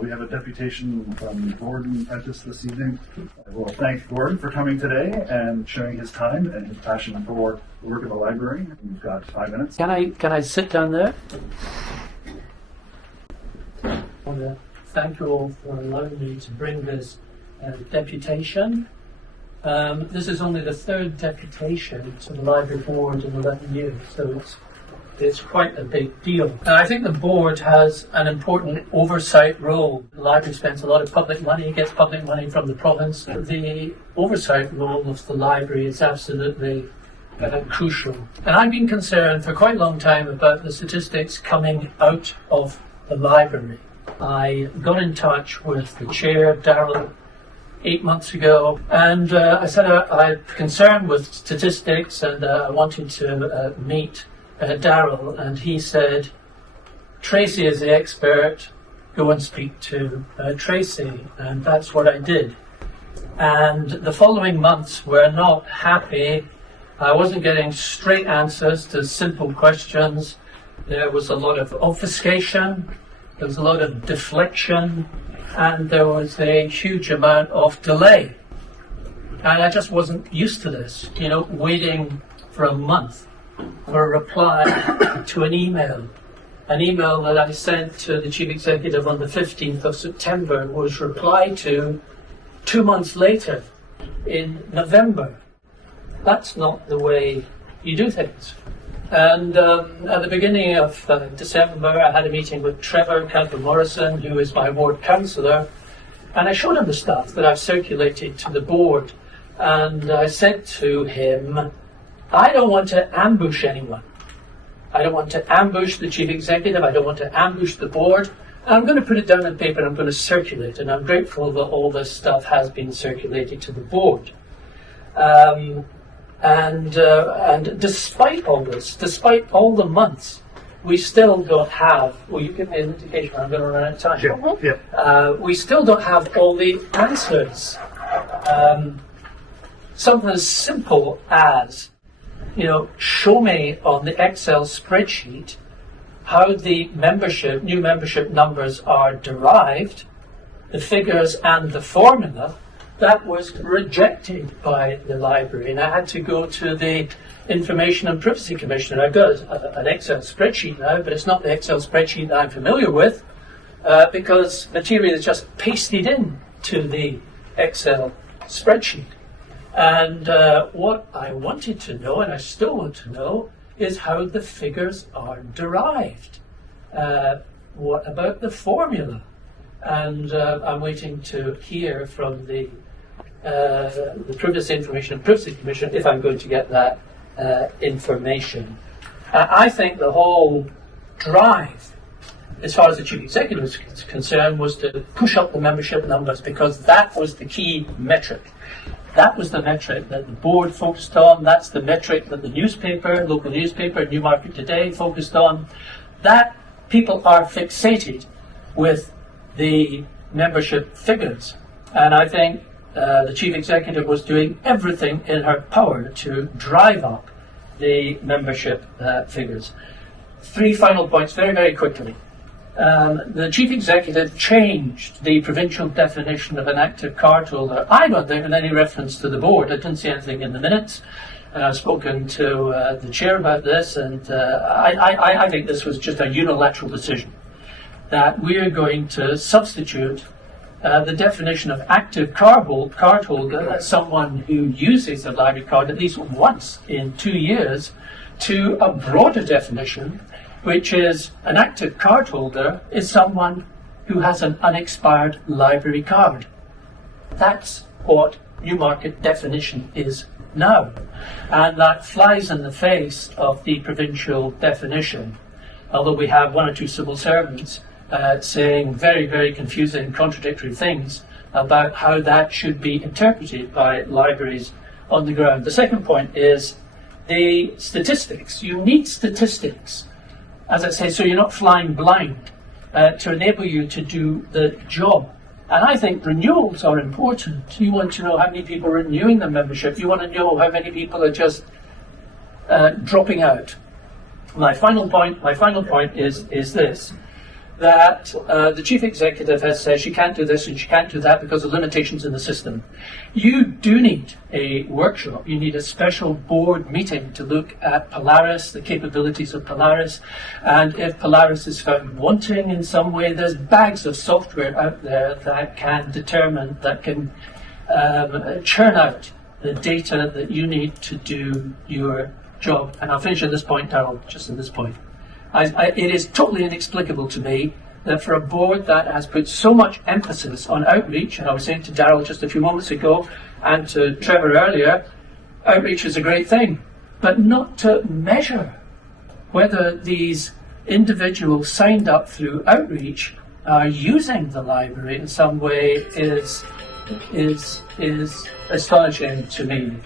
We have a deputation from Gordon Prentice this evening. I will thank Gordon for coming today and sharing his time and his passion for the work of the library. We've got 5 minutes. Can I sit down there? I want to thank you all for allowing me to bring this deputation. This is only the third deputation to the library board in 11 years, so it's quite a big deal. And I think the board has an important oversight role. The library spends a lot of public money, gets public money from the province. The oversight role of the library is absolutely crucial. And I've been concerned for quite a long time about the statistics coming out of the library. I got in touch with the chair, Darryl, 8 months ago, and I said I'm concerned with statistics and I wanted to meet Darryl, and he said, Tracy is the expert, go and speak to Tracy, and that's what I did. And the following months were not happy. I wasn't getting straight answers to simple questions. There was a lot of obfuscation, there was a lot of deflection, and there was a huge amount of delay. And I just wasn't used to this, waiting for a month for a reply to an email. An email that I sent to the Chief Executive on the 15th of September was replied to 2 months later in November. That's not the way you do things. And at the beginning of December, I had a meeting with Trevor Campbell-Morrison, who is my ward councillor, and I showed him the stuff that I've circulated to the board. And I said to him, I don't want to ambush anyone. I don't want to ambush the Chief Executive. I don't want to ambush the board. And I'm going to put it down on paper and I'm going to circulate. And I'm grateful that all this stuff has been circulated to the board. And despite all this, despite all the months, we still don't have, well, you give me an indication, I'm going to run out of time. Yeah. We still don't have all the answers. Something as simple as, show me on the Excel spreadsheet how the new membership numbers are derived, the figures and the formula. That was rejected by the library, and I had to go to the Information and Privacy Commissioner. I've got an Excel spreadsheet now, but it's not the Excel spreadsheet that I'm familiar with, because material is just pasted in to the Excel spreadsheet. And what I wanted to know, and I still want to know, is how the figures are derived. What about the formula? And I'm waiting to hear from the Information and Privacy Commission if I'm going to get that information. I think the whole drive, as far as the Chief Executive is concerned, was to push up the membership numbers, because that was the key metric. That was the metric that the board focused on. That's the metric that the local newspaper, Newmarket Today, focused on. That people are fixated with the membership figures. And I think the Chief Executive was doing everything in her power to drive up the membership figures. 3 final points very, very quickly. The Chief Executive changed the provincial definition of an active cardholder. I don't think with any reference to the board. I didn't see anything in the minutes. And I've spoken to the chair about this, and I think this was just a unilateral decision, that we're going to substitute the definition of active cardholder as someone who uses a library card at least once in 2 years, to a broader definition, which is an active cardholder is someone who has an unexpired library card. That's what Newmarket definition is now. And that flies in the face of the provincial definition, although we have 1 or 2 civil servants saying very, very confusing, contradictory things about how that should be interpreted by libraries on the ground. The second point is the statistics. You need statistics, as I say, so you're not flying blind, to enable you to do the job. And I think renewals are important. You want to know how many people are renewing their membership. You want to know how many people are just dropping out. My final point is this. that the chief executive has said she can't do this and she can't do that because of limitations in the system. You do need a workshop. You need a special board meeting to look at Polaris, the capabilities of Polaris, and if Polaris is found wanting in some way, there's bags of software out there that can determine, that can churn out the data that you need to do your job. And I'll finish at this point, Darryl, just at this point. It is totally inexplicable to me that for a board that has put so much emphasis on outreach, and I was saying to Darryl just a few moments ago, and to Trevor earlier, outreach is a great thing, but not to measure whether these individuals signed up through outreach are using the library in some way is astonishing to me.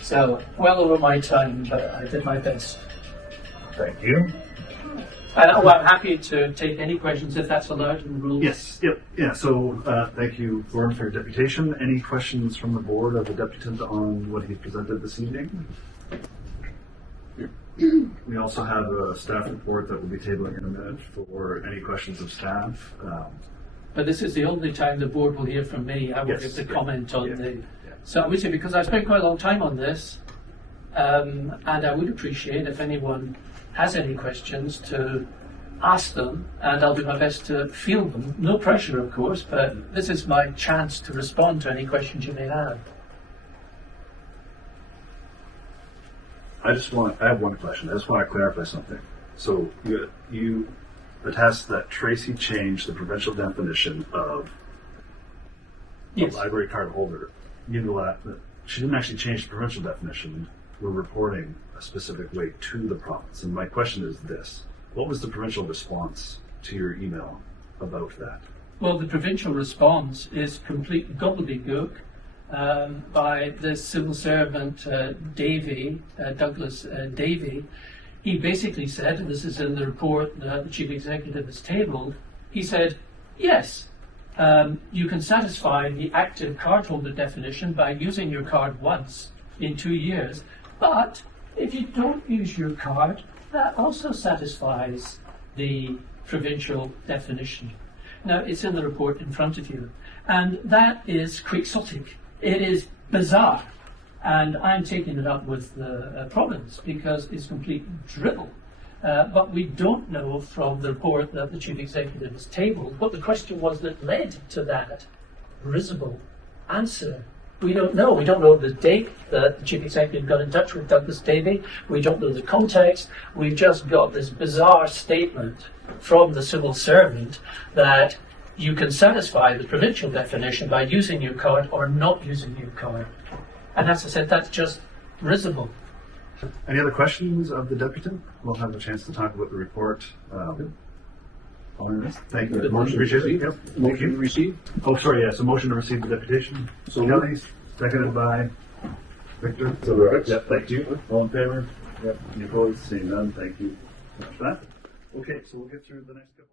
So, well over my time, but I did my best. Thank you. Well, I'm happy to take any questions if that's allowed in the rules. Yes, yep, yeah. So thank you, Gordon, for your deputation. Any questions from the board of the deputant on what he presented this evening? We also have a staff report that will be tabling in a minute for any questions of staff. But this is the only time the board will hear from me. I will give the comment on the... So I would say, because I've spent quite a long time on this, and I would appreciate if anyone has any questions to ask them, and I'll do my best to field them. No pressure, of course, but this is my chance to respond to any questions you may have. I have one question. I just want to clarify something. So you attest that Tracy changed the provincial definition of Yes. a library card holder. You know that she didn't actually change the provincial definition. We're reporting a specific way to the province. And my question is this: what was the provincial response to your email about that? Well, the provincial response is complete gobbledygook by the civil servant Douglas Davey. He basically said, and this is in the report that the chief executive has tabled, he said, yes, you can satisfy the active cardholder definition by using your card once in 2 years, but if you don't use your card, that also satisfies the provincial definition. Now, it's in the report in front of you, and that is quixotic. It is bizarre, and I'm taking it up with the province because it's complete drivel. But we don't know from the report that the chief executive has tabled what the question was that led to that risible answer. We don't know. We don't know the date that the chief executive got in touch with Douglas Davey. We don't know the context. We've just got this bizarre statement from the civil servant that you can satisfy the provincial definition by using your card or not using your card. And as I said, that's just risible. Any other questions of the deputant? We'll have a chance to talk about the report. On this. Thank you. Motion received. Yep. Motion received. Oh, sorry. Yes, a motion to receive the deputation. So Kelly, seconded by Victor. So right. Yep. Thank you. All in favor? Yep. Any opposed? Seeing none. Thank you for that. Okay, so we'll get through the next couple.